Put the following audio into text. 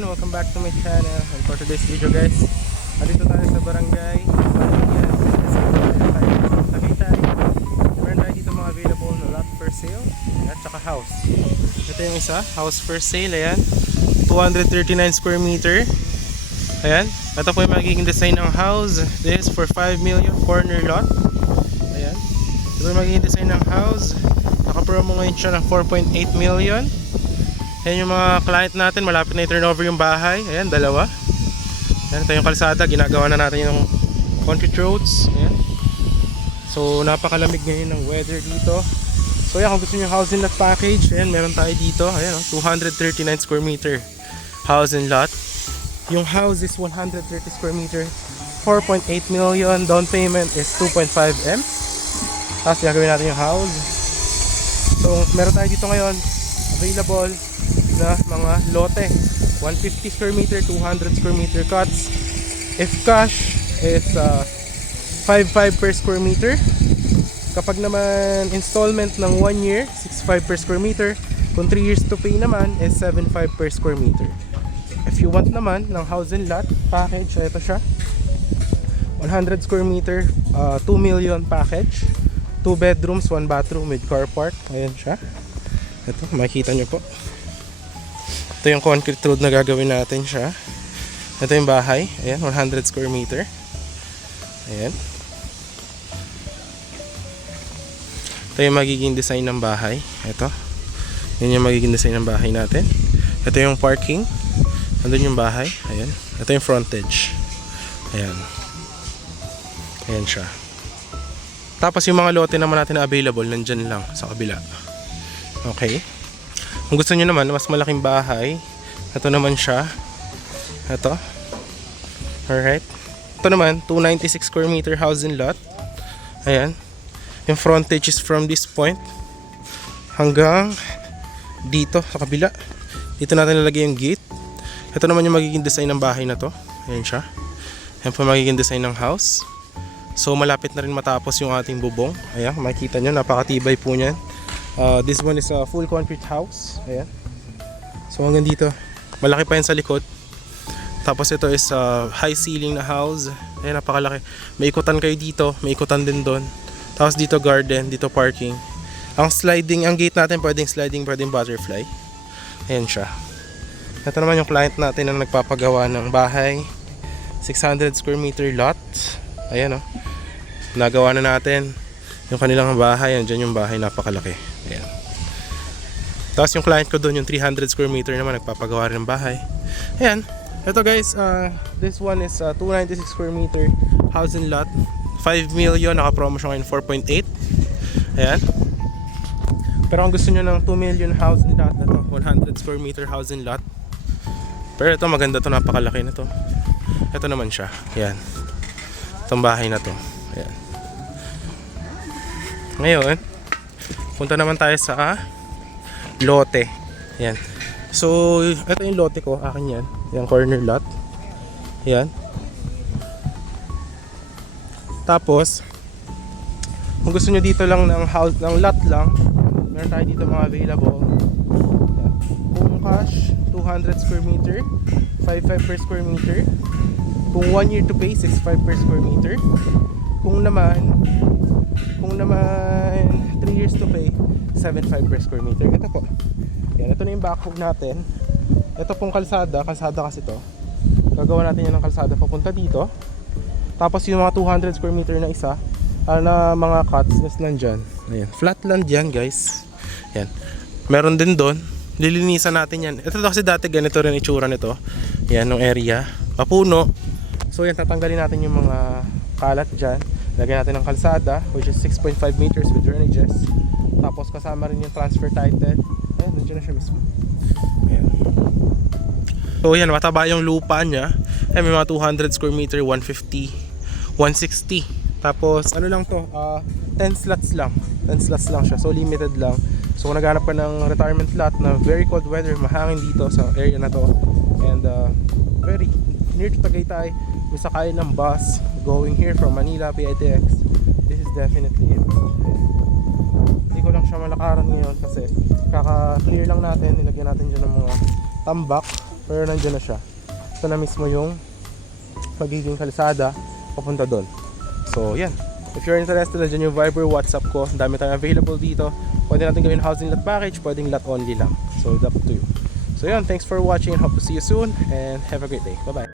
everyone, welcome back to my channel. And for today's video guys, andito tayo sa barangay Balingan, Tagaytay. Meron tayo dito mga available na lot for sale at saka house. Ito yung isa, house for sale, ayan, 239 square meter. Ayan, ito po yung magiging design ng house. This for 5 million corner lot. Ayan, ito yung magiging design ng house. Naka-promo ngayon siya ng 4.8 million. Ayan yung mga client natin, malapit na i-turnover yung bahay. Ayan, dalawa. Ayan, ito yung kalsada, ginagawa na natin yung concrete roads. Ayan. So, napakalamig ngayon ng weather dito. So, ayan, kung gusto nyo house and lot package, ayan, meron tayo dito. Ayan, 239 square meter house and lot. Yung house is 130 square meter, 4.8 million. Down payment is 2.5 M. Tapos, gagawin natin yung house. So, meron tayo dito ngayon available na mga lote, 150 square meter, 200 square meter cuts. If cash is 5.5 per square meter. Kapag naman installment ng 1 year, 6.5 per square meter. Kung 3 years to pay naman is 7.5 per square meter. If you want naman ng house and lot package, ito siya, 100 square meter, 2 million package, 2 bedrooms, 1 bathroom with car park. Ayan siya. Ito, makikita nyo po. Ito yung concrete road na gagawin natin siya. Ito yung bahay. Ayan, 100 square meter. Ayan. Ito yung magiging design ng bahay. Ito. Yan yung magiging design ng bahay natin. Ito yung parking. Andun yung bahay. Ayan. Ito yung frontage. Ayan. Ayan siya. Tapos yung mga lote naman natin na available, nandyan lang sa kabila. Okay. Kung gusto nyo naman mas malaking bahay, ito naman siya. Ito. Alright. Ito naman, 296 square meter house and lot. Ayan. Yung frontage is from this point hanggang dito sa kabila. Dito natin lalagay yung gate. Ito naman yung magiging design ng bahay na to. Ayan siya. Ayan po magiging design ng house. So malapit na rin matapos yung ating bubong. Ayan, makikita nyo, napakatibay po nyan. This one is a full concrete house. Ayan. So hanggang dito, malaki pa yan sa likod. Tapos ito is high ceiling na house. Ayan, napakalaki. May ikutan kayo dito, may ikutan din doon. Tapos dito garden, dito parking. Ang sliding, ang gate natin pwedeng sliding, pwedeng butterfly. Ayan siya. Ito naman yung client natin na nagpapagawa ng bahay. 600 square meter lot. Ayan o. Nagawa na natin yung kanilang bahay. Andyan yung bahay, napakalaki. Ayan. Tapos yung client ko doon, yung 300 square meter naman, nagpapagawa rin ng bahay. Ayan. Ito guys, this one is 296 square meter house and lot, 5 million, naka-promo siya ngayon 4.8. Ayan. Pero kung gusto nyo ng 2 million house and lot, ito 100 square meter house and lot. Pero ito maganda to, napakalaki na to. Ito naman siya. Ayan. Itong bahay na to. Ayan. Ngayon, punta naman tayo sa lote. Ayan. So, ito yung lote ko. Akin yan. Yung corner lot. Ayan. Tapos, kung gusto nyo dito lang ng house, ng lot lang, meron tayo dito mga available. Ayan. Kung cash, 200 square meter, 5.5 per square meter. Kung 1 year to pay, 6.5 per square meter. Kung naman 3 years to pay, 7.5 per square meter. Ito po. Yan, ito na yung backhog natin. Ito pong kalsada kasi to. Gagawa natin yan ng kalsada papunta dito. Tapos yung mga 200 square meter na isa, na mga cuts is nandyan. Ayan. Flatland yan guys. Yan. Meron din doon. Lilinisan natin yan. Ito kasi dati ganito rin itsura nito. Yan, ng area. Papuno. So yan, tatanggalin natin yung mga kalat dyan. Lagyan natin ng kalsada, which is 6.5 meters with drainages. Tapos kasama rin yung transfer title. Ayan, nandiyan na siya mismo. Ayan. So yan, mataba yung lupa niya. Ayan, may mga 200 square meter, 150, 160. Tapos ano lang to, 10 slots lang. 10 slots lang siya, so limited lang. So kung naghanap ka ng retirement lot na very cold weather, mahangin dito sa area na to, and very near to Tagaytay, may sakay ng bus going here from Manila, PITX, this is definitely it. Hindi ko lang siya malakaran ngayon kasi kaka-clear lang natin, nilagyan natin dyan ng mga tambak Pero nandiyan na siya. Ito na mismo yung magiging kalsada papunta doon. So yan, if you're interested, nandiyan yung Viber, WhatsApp ko. Ang dami tayong available dito. Pwede natin gawin housing lot package, pwedeng lot only lang. So it's up to you. So yun, thanks for watching and hope to see you soon and have a great day. Bye bye.